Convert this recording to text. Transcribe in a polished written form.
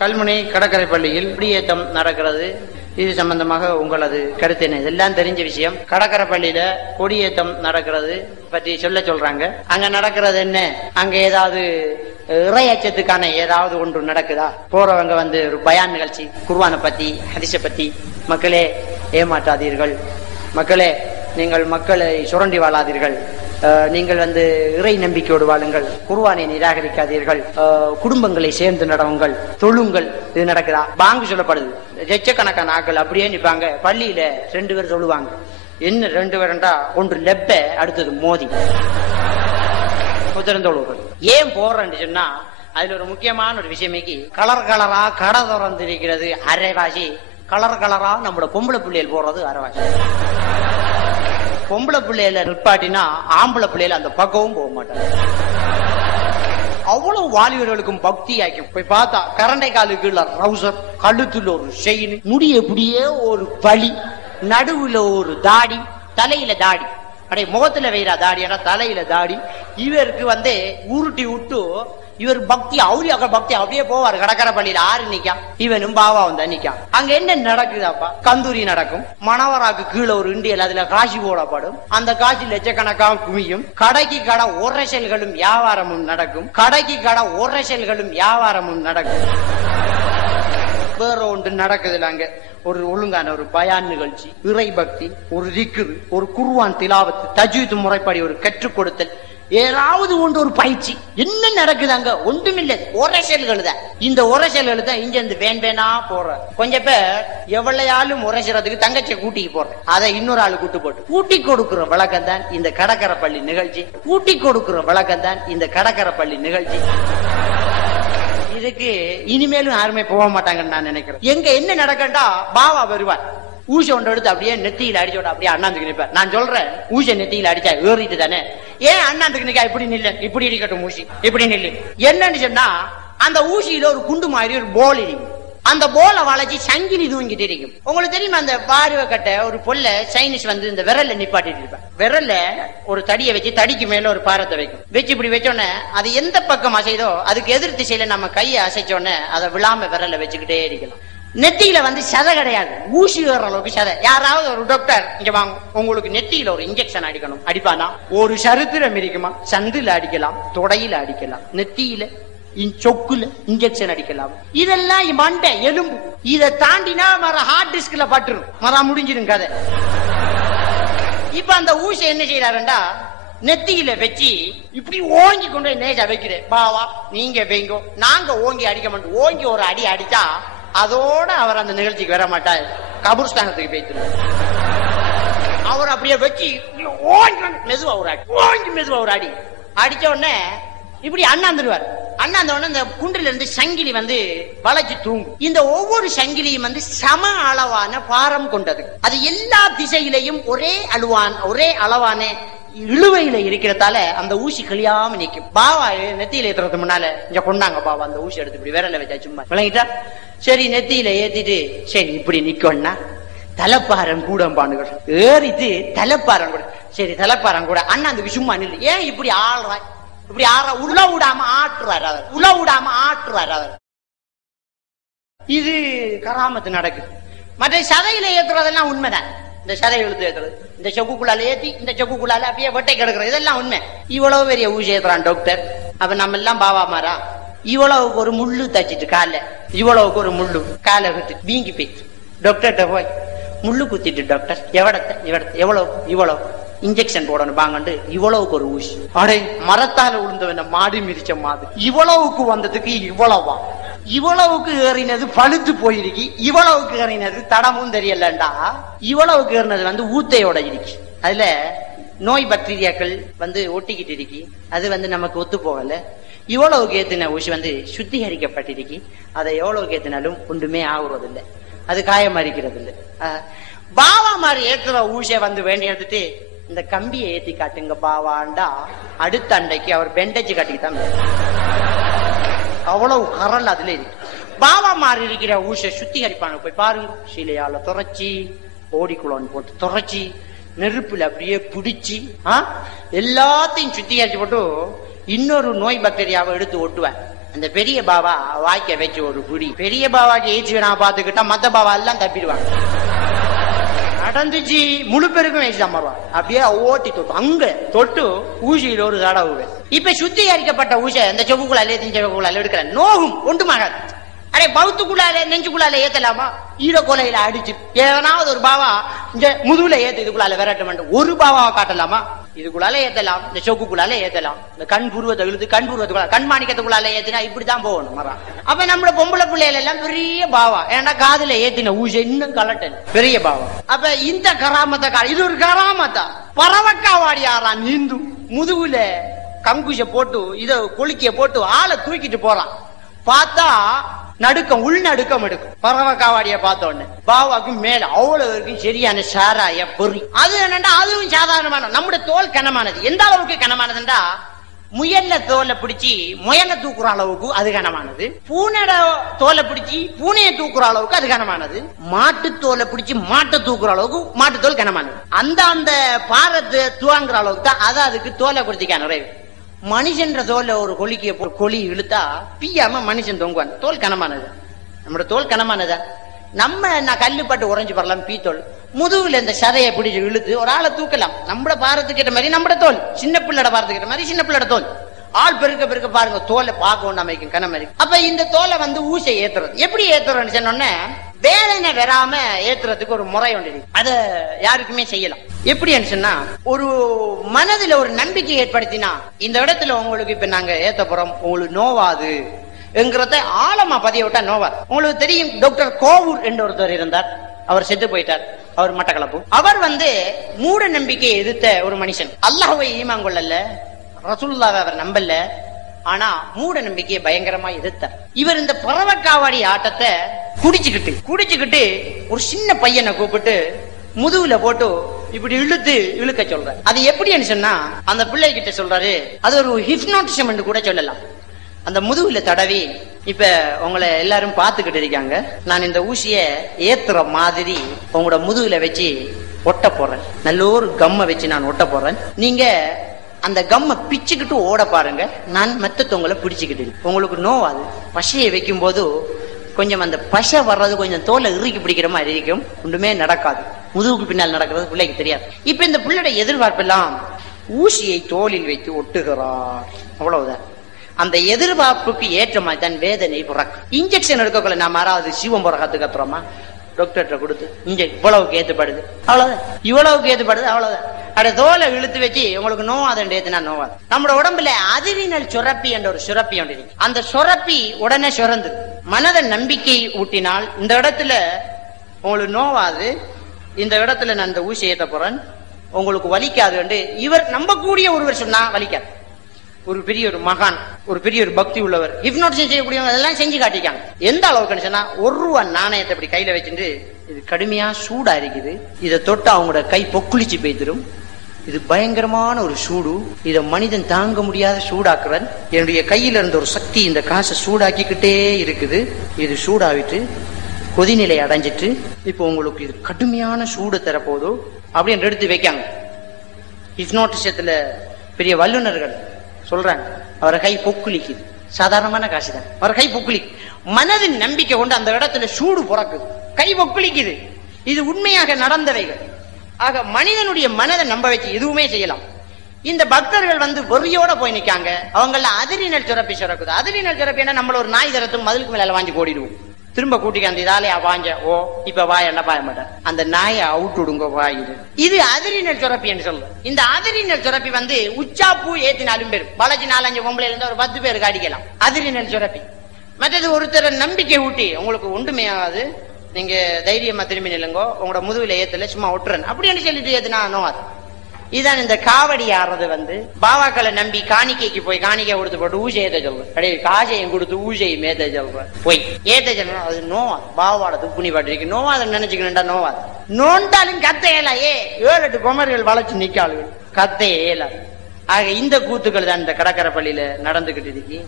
கல்முனை கடற்கரை பள்ளியில் குடியேற்றம் நடக்கிறது. இது சம்பந்தமாக உங்களது கருத்து என்ன? இதெல்லாம் தெரிஞ்ச விஷயம். கடற்கரை பள்ளியில கொடியேற்றம் நடக்கிறது பற்றி சொல்றாங்க. அங்க நடக்கிறது என்ன? அங்க ஏதாவது இறையச்சத்துக்கான ஏதாவது ஒன்று நடக்குதா? போறவங்க ஒரு பயான் நிகழ்ச்சி, குர்ஆனை பத்தி, ஹதீஸை பத்தி, மக்களே ஏமாற்றாதீர்கள், மக்களே நீங்கள் மக்களை சுரண்டி வாழாதீர்கள், நீங்கள் இறை நம்பிக்கையோடு வாழுங்கள், குர்ஆனை நிராகரிக்காதீர்கள், குடும்பங்களை சேர்ந்து நடவுங்கள், தொழுங்கள். இது நடக்குதா? பாங்கு சொல்லப்படுது. லட்சக்கணக்கான ஆக்கள் அப்படியே நிற்பாங்க. பள்ளியில 2 பேர் சொல்லுவாங்க. என்ன 2 பேருண்டா? ஒன்று லெப்ப, அடுத்தது மோதி உத்தரந்தோழுகள். ஏன் போறேன்னு சொன்னா அதுல ஒரு முக்கியமான ஒரு விஷயமைக்கு கலர் கலரா கடை திறந்திருக்கிறது அரைவாசி. கலர் கலரா நம்மளோட பொம்பளை பிள்ளைகள் போடுறது அரைவாசி. பொம்பளை பிள்ளையில நிற்பாட்டினா ஆம்பளை பிள்ளையில அந்த பக்கமும் போக மாட்டாங்க. அவ்வளவு வாலிபர்களுக்கும் பக்தி ஆக்கும். போய் பார்த்தா கரண்டை காலுக்கு ரவுசர், கழுத்துல ஒரு செயின், முடி எப்படியே ஒரு பலி, நடுவுல ஒரு தாடி, தலையில தாடி, அடே முகத்துல வைரா தாடி, ஆனா தலையில தாடி. இவருக்கு உருட்டி விட்டு இவர் பக்தி அவுரியாக பக்தி அப்படியே போவார். கடற்கரை பள்ளியில 6 நிக்கா, இவனும் பாவா நிக்கா. அங்க என்ன நடக்குதாப்பா? கந்தூரி நடக்கும். மணவராக்கு கீழே ஒரு இண்டியல், அதுல காசி போடப்படும். அந்த காசி லட்சக்கணக்காக குமியும். கடைக்கு கடை உரசல்களும் வியாபாரமும் நடக்கும். கடைக்கு கடை உரசல்களும் வியாபாரமும் நடக்கும். வேற ஒன்று நடக்குதுல அங்க ஒரு ஒழுங்கான ஒரு பயான் நிகழ்ச்சி, இறை பக்தி, ஒரு திக்ர், ஒரு குர்ஆன் திலாவத், தஜ்வீத் முறைப்படி ஒரு கற்றுக் கொடுத்தல், ஏதாவது ஒன்று ஒரு பயிற்சி. என்ன நடக்குது அங்க? ஒன்றுமில்லை, உரசல்கள் தான். இந்த உரசல்கள் தான் இங்க வேண்டேனா போற. கொஞ்சம் பேர் எவ்வளையாலும் உரைசுறதுக்கு தங்கச்சியை கூட்டிக்கு போற, அதை இன்னொரு ஆளு கூட்டு போட்டு கூட்டி கொடுக்கிற வழக்கம் தான் இந்த கடற்கரை பள்ளி நிகழ்ச்சி. கூட்டி கொடுக்கிற வழக்கம் தான் இந்த கடற்கரை பள்ளி நிகழ்ச்சி. இதுக்கு இனிமேலும் யாருமே போக மாட்டாங்கன்னு நான் நினைக்கிறேன். எங்க என்ன நடக்கண்டா, பாவா வருவார், ஊசி ஒன்று எடுத்து அப்படியே நெத்தியில அடிச்சோட அப்படியே அண்ணாந்துக்கு நிற்பார். நான் சொல்றேன், ஊசி நெத்தியில அடிச்சா ஏறிட்டு தானே, ஏன் அண்ணாந்துக்கு நிக்கா? இப்படி நில்ல, இப்படி இருக்கட்டும் ஊசி, இப்படி நில்லு. என்னன்னு சொன்னா அந்த ஊசியில ஒரு குண்டு மாதிரி ஒரு போல் இருக்கும். அந்த போலை வளைச்சி சங்கிலி தூங்கிட்டு இருக்கும். உங்களுக்கு தெரியுமா, அந்த பார்வை கட்ட ஒரு பொல்ல சைனீஸ் இந்த விரல்ல நிப்பாட்டிட்டு இருப்பேன். விரல்ல ஒரு தடியை வச்சு, தடிக்கு மேல ஒரு பாரத்தை வைக்கும். வச்சு இப்படி வச்சோடனே அது எந்த பக்கம் அசைதோ அதுக்கு எதிர் திசையில நம்ம கையை அசைச்சோடனே அதை விழாம விரல்ல வச்சுக்கிட்டே இருக்கலாம். நெத்தியில சதை கிடையாது, ஊசி ஏற அளவுக்கு சதை. யாராவது ஒரு டாக்டர் இங்க வாங்க, உங்களுக்கு நெத்தியில ஒரு இன்ஜெக்ஷன் அடிக்கணும், அடிப்பானா? ஒரு சரித்திரம் இருக்குமா? சந்தில அடிக்கலாம், தொடையில அடிக்கலாம், நெத்தியில சொக்குல இன்ஜெக்ஷன் அடிக்கலாம். இதெல்லாம் மண்டை எலும்பு. இதை தாண்டினா மர ஹார்ட் டிஸ்க்ல பட்டுரும், மர முடிஞ்சிடும் கதை. இப்ப அந்த ஊசி என்ன செய்யறாருண்டா, நெத்தியில வச்சு இப்படி ஓங்கி கொண்டு நேஜா வைக்கிறேன். பாவா நீங்க வைங்கோ, நாங்க ஓங்கி அடிக்க மாட்டோம். ஓங்கி ஒரு அடி அடிச்சா அதோட அவர் அந்த நிகழ்ச்சிக்கு வர மாட்டார், கபூர்ஸ்தானத்துக்கு போயிட்டு. அவர் அப்படியே வச்சு ஓங்கி மெதுவா ஒரு அடி, ஓங்கி மெதுவா ஒரு அடி அடிச்ச உடனே இப்படி அண்ணாந்துருவார். அண்ணாந்த உடனே இந்த குண்டில இருந்து சங்கிலி வளைச்சு தூங்கும். இந்த ஒவ்வொரு சங்கிலியும் சம அளவான பாரம் கொண்டது. அது எல்லா திசையிலையும் ஒரே அளவான இழுவையில இருக்கிறதால அந்த ஊசி கிளியாம நிக்கும். பாவா நெத்தியில ஏத்துறதுக்கு முன்னால இங்க கொண்டாங்க பாவா, அந்த ஊசி எடுத்து இப்படி விரல வச்சா சும்மா விளங்கிட்டா. சரி நெத்தியில ஏத்திட்டு சரி இப்படி நிக்கணும்னா தலைப்பாரம் கூட பாண்டுகள் ஏறிட்டு தலைப்பாரம் கூட. சரி தலைப்பாரம் கூட அண்ணாந்துக்கு சும்மா நில்லு, ஏன் இப்படி ஆள்றாய்? இப்படி உள்ள விடாம ஆட்டுறாரு அவர், உள்ள விடாம ஆட்டுறாரு அவர். இது கராமத்து நடக்குது. மற்ற சதையில ஏத்துறதெல்லாம் உண்மைதான். இந்த சதை எழுத்து ஏத்துறது, இந்த சொக்குக்குள்ளால ஏத்தி இந்த சொக்குக்குள்ளால அப்படியே வெட்டை கிடக்குறது, இதெல்லாம் உண்மை. இவ்வளவு பெரிய ஊசி ஏத்துறான் டாக்டர். அப்ப நம்ம எல்லாம் பாவா மாறா. இவ்வளவுக்கு ஒரு முள்ளு தச்சிட்டு கால, இவ்வளவுக்கு ஒரு முள்ளு காலை விட்டு வீங்கி போயிட்டு டாக்டர்கிட்ட போய் முள்ளு குத்திட்டு, டாக்டர் எவ்வளவு இன்ஜெக்ஷன் போடணும் வாங்கண்டு, இவ்வளவுக்கு ஒரு ஊசி. அடே மரத்தால விழுந்தவன மாடி மிதிச்ச மாதிரி. இவ்வளவுக்கு வந்ததுக்கு இவ்வளவா? இவ்வளவுக்கு ஏறினது பழுத்து போயிருக்கு, இவ்வளவுக்கு ஏறினது தடமும் தெரியலண்டா. இவ்வளவுக்கு ஏறினது ஊத்தையோட இருக்கு. அதுல நோய் பாக்டீரியாக்கள் ஒட்டிக்கிட்டு இருக்கு, அது நமக்கு ஒத்து போகல. இவ்வளவுக்கு ஏத்தின ஊசி சுத்திகரிக்கப்பட்டிருக்கு, அதை எவ்வளவுக்கு ஏத்தினாலும் ஒன்றுமே ஆகுறதில்லை, அது காயமரிக்கிறது இல்லை. பாவா மாதிரி ஏத்துற ஊசிய வேண்டி எடுத்துட்டு இந்த கம்பியை ஏத்தி காட்டுங்க பாவாண்டா, அடுத்த அண்டைக்கு அவர் பெண்டேஜ் கட்டிக்கிட்டான். அவ்வளவு கரல் அதுல இருக்கு. பாவா மாறி இருக்கிற ஊசிய சுத்திகரிப்பான போய் பாருங்க. சீலையால துறைச்சி, ஓடிக்குளோன்னு போட்டு துறைச்சி, நெருப்புல அப்படியே பிடிச்சி எல்லாத்தையும் சுத்திகரிச்சு போட்டு இன்னொரு நோய் பாக்டீரியாவை எடுத்து ஒட்டுவேன். அந்த பெரிய பாவா வாய்க்க வச்சு ஒரு குடி. பெரிய பாவாக்கு ஏச்சு நான் பாத்துக்கிட்டா மத்த பாவா எல்லாம் தப்பிடுவாங்க. நடந்துச்சு, முழு பேருக்கும் வயசு தான் வருவான். அப்படியே ஓட்டி தொட்டு அங்க தொட்டு ஊசியில் ஒரு தடவை. இப்ப சுத்திகரிக்கப்பட்ட ஊசை அந்த செவுக்குள்ளாலே செவுக்குள்ளால எடுக்கிற நோகும் ஒன்றுமாகாது. அடே பௌத்துக்குள்ளால நெஞ்சுக்குள்ளால ஏத்தலாமா? ஈரக்கொலையில அடிச்சு ஏதாவது ஒரு பாவா இந்த முதுகுல ஏத்து இதுக்குள்ளால விரட்ட ஒரு பாவாவை காட்டலாமா? இதுக்குள்ளால ஏத்தலாம், இந்த சொக்குக்குள்ளால ஏத்தலாம். இந்த கண் புருவத்தை இழுத்து கண் புருவத்துக்குள்ள கண் மாணிக்கத்துக்குள்ளால ஏத்தினா இப்படித்தான் போகணும் மரம். அப்ப நம்மள பொம்பளை பிள்ளைகள் எல்லாம் பெரிய பாவா, ஏன்னா காதுல ஏத்தின ஊசை இன்னும் கலட்டல் பெரிய பாவா. அப்ப இந்த கராமத்தை இது ஒரு கராமத்தா பறவக்காவாடி ஆறான் நீந்து முதுகுல கங்குஷ போட்டு இத கொளுக்கிய போட்டு ஆளை தூக்கிட்டு போறான். பார்த்தா நடுக்கம் உள்நடுக்கம் எடுக்கும். பறவை காவாடிய பார்த்தோன்னு பாவாக்கு மேல அவ்வளவு இருக்கும் சரியான சாராய பொறி. அது என்னண்டா அதுவும் சாதாரணமான நம்முடைய தோல் கனமானது. எந்த அளவுக்கு கனமானதுண்டா முயல்ல தோலை பிடிச்சி முயலை தூக்குற அளவுக்கு அது கனமானது. பூனையோட தோலை பிடிச்சி பூனையை தூக்குற அளவுக்கு அது கனமானது. மாட்டு தோலை பிடிச்சி மாட்டை தூக்குற அளவுக்கு மாட்டு தோல் கனமானது. அந்த பாரத்தை துவாங்குற அளவுக்கு தான் அது அதுக்கு தோலை கொடுத்திக்க நிறைவு. மனுஷன்ற தோல்ல ஒரு கொலிக்கிய கொலி இழுத்தா பியாம மனுஷன் தொங்குவான். தோல் கனமானது. நம்மளோட தோல் கனமானதா? நம்ம கல்லு பட்டு உறைஞ்சு பரலாம் பீத்தோல். முதுகுல இந்த சதையை பிடிச்சு இழுத்து ஒரு ஆளை தூக்கலாம். நம்மள பாரத்துக்கிட்ட மாதிரி நம்மட தோல், சின்ன பிள்ளைட பாரத்துக்கிட்ட மாதிரி சின்ன பிள்ளைட தோல். ஆள் பெருக்க பெருக்க பாருங்க தோலை பார்க்க அமைக்கும் கனமரி. அப்ப இந்த தோலை ஊசை ஏத்துறது எப்படி ஏத்துறோம்னு சொன்னோன்னே வேதனை வராம ஏத்துறதுக்கு ஒரு முறை ஒன்று. அத யாருக்குமே செய்யலாம். எப்படி சொன்னா ஒரு மனதுல ஒரு நம்பிக்கை ஏற்படுத்தினா இந்த இடத்துல உங்களுக்கு இப்ப நாங்க ஏத்த போறோம் உங்களுக்கு நோவாது என்கிறத ஆழமா பதிய விட்டா நோவாது. உங்களுக்கு தெரியும் டாக்டர் கோவூர் என்ற ஒருத்தர் இருந்தார். அவர் செத்து போயிட்டார். அவர் மட்டக்களப்பு. அவர் மூட நம்பிக்கையை எதிர்த்த ஒரு மனுஷன். அல்லாஹ்வை ஈமான் கொள்ளல, ரசூலுல்லாஹ்வை அவர் நம்பல, ஆனா மூட நம்பிக்கையை பயங்கரமா எதிர்த்தார். இவர் இந்த பறவைக்காவாடி ஆட்டத்தை குடிச்சுக்கிட்டு ஒரு சின்ன பையனை கூப்பிட்டு முதுகுல போட்டு இப்படி இழுக்க சொல்ற. அது எப்படின்னு சொன்னா அந்த பிள்ளை கிட்ட சொல்றாரு, அது ஒரு ஹிப்னோட்டிசம் என்று கூட சொல்லலாம். அந்த முதுகுல தடவி இப்ப உங்களை எல்லாரும் பாத்துக்கிட்டு இருக்காங்க, நான் இந்த ஊசிய ஏத்துற மாதிரி உங்களோட முதுகுல வச்சு ஒட்ட போறேன். நல்ல ஒரு கம்ம வச்சு நான் ஒட்ட போறேன். நீங்க அந்த கம்ம பிச்சுக்கிட்டு ஓட பாருங்க, நான் மெத்தத்தவங்களை பிடிச்சுக்கிட்டு உங்களுக்கு நோவாது. பசையை வைக்கும் போது கொஞ்சம் அந்த பசை வர்றது கொஞ்சம் தோலை இறுக்கி பிடிக்கிற மாதிரி இருக்கும். ஒன்றுமே நடக்காது. முதுகுக்கு பின்னால் நடக்கிறது பிள்ளைக்கு தெரியாது. இப்ப இந்த பிள்ளையோட எதிர்பார்ப்பெல்லாம் ஊசியை தோலில் வைத்து ஒட்டுகிறார், அவ்வளவுதான். அந்த எதிர்பார்ப்புக்கு ஏற்ற மாதிரி தான் வேதனை பிறக்கும். இன்ஜெக்ஷன் எடுக்கக்குள்ள நாம யாராவது சிவம் போற கத்துக்கத்துறோமா? டாக்டர்கிட்ட கொடுத்து இவ்வளவுக்கு ஏத்துப்படுது, அவ்வளவுதான். இவ்வளவுக்கு ஏத்துப்படுது, அவ்வளவுதான். அட தோலை இழுத்து வச்சு உங்களுக்கு நோவாதன் ஏத்துனா நோவாது. நம்மளோட உடம்புல அதிரினல் சுரப்பி என்ற ஒரு சுரப்பி ஒன்று இருக்கு. அந்த சுரப்பி உடனே சுரந்து மனத நம்பிக்கை ஊட்டினால் இந்த இடத்துல உங்களுக்கு நோவாது, இந்த இடத்துல நான் இந்த ஊசி ஏத்த போறேன், உங்களுக்கு வலிக்காது. இவர் நம்பக்கூடிய ஒருவர் சொன்னா வலிக்காது. ஒரு பெரிய ஒரு மகான், ஒரு பெரிய ஒரு பக்தி உள்ளவர், ஹிப்னோட்டிசம் செய்யக்கூடியவங்க அதெல்லாம் செஞ்சு காட்டிக்காங்க. எந்த அளவுக்கு சொன்னா ₹1 நாணயத்தை இப்படி கையில வச்சுட்டு இது கடுமையா சூடா இருக்குது, இதை தொட்டு அவங்களோட கை பொக்குளிச்சு போய்த்திரும், இது பயங்கரமான ஒரு சூடு, இதை மனிதன் தாங்க முடியாத சூடாக்குறன், என்னுடைய கையில இருந்த ஒரு சக்தி இந்த காசை சூடாக்கிக்கிட்டே இருக்குது, இது சூடாவிட்டு கொதிநிலை அடைஞ்சிட்டு இப்போ உங்களுக்கு இது கடுமையான சூடு தரப்போதோ அப்படின்னு எடுத்து வைக்காங்க. ஹிப்னோட்டிசத்துல பெரிய வல்லுநர்கள் சொல்றாங்க, அவரை கை பொக்குளிக்குது. சாதாரணமான காசு தான், அவர் கை பொக்குளி. மனதின் நம்பிக்கை கொண்டு அந்த இடத்துல சூடு பிறக்குது, கை பொக்குளிக்குது. இது உண்மையாக நடந்தவைகள். ஆக மனிதனுடைய மனதை நம்ப வச்சு எதுவுமே செய்யலாம். இந்த பக்தர்கள் வெறியோட போய் நிக்காங்க. அவங்கள அதிரினல் சுரப்பி சுரக்குது. அதிரினல் சுரப்பி என்ன, நம்மள ஒரு நாய் தரத்தும் மதிலுக்கு மேல வாங்கி ஓடிடுவோம். திரும்ப கூட்டிக்காந்து இதாலே வாஞ்ச ஓ இப்ப வாயெல்லாம் பாய மாட்டேன், அந்த நாயை அவுட்டு விடுங்க வாயிடு. இது அதிரினல் சுரப்பி என்று சொல்லுவோம். இந்த அதிரினல் சுரப்பி உச்சாப்பூ ஏத்தினாலும் பேர் பாலாஜி 4-5 பொம்பளை இருந்தா ஒரு 10 பேருக்கு அடிக்கலாம். அதிரினல் சுரப்பி. மற்றது ஒருத்தர் நம்பிக்கை ஊட்டி உங்களுக்கு ஒன்றுமே ஆகாது, நீங்க தைரியமா திரும்பி நில்லுங்கோ, உங்களோட முதுகுல ஏத்துல சும்மா ஒட்டுறன் அப்படின்னு சொல்லிட்டு ஏத்துனா நோவாது. இதுதான் இந்த காவடி ஆடுறது. பாவாக்களை நம்பி காணிக்கைக்கு போய் காணிக்கை கொடுத்து போட்டு ஊசி ஏத்த சொல்றேன், அப்படியே காசையும் கொடுத்து ஊசையும் ஏத்த சொல்றேன், போய் ஏத்த சொல்றேன். அது நோவாது. பாவாட துப்புனி பாட்டு இருக்கு, நோவாத நினைச்சுக்கணும்டா நோவாது. நோண்டாலும் கத்த ஏலாயே 7-8 குமர்கள் வளைச்சு நிக்காளுகள், கத்த ஏலா. ஆக இந்த கூத்துக்கள் தான் இந்த கடற்கரை பள்ளியில நடந்துகிட்டு இருக்கு.